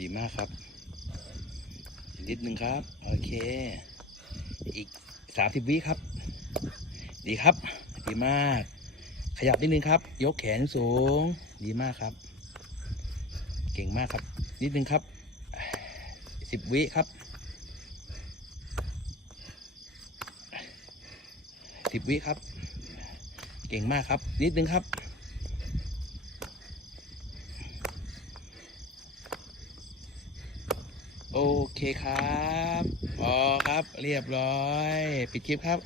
ดีมากครับนิดนึงครับ โอเค อีกสามสิบวิครับ ดีครับ ดีมาก ขยับนิดนึงครับ ยกแขนสูง ดีมากครับ เก่งมากครับ นิดนึงครับสิบวิครับสิบวิครับ เก่งมากครับ นิดนึงครับ โอเคครับ พอครับ เรียบร้อย ปิดคลิปครับ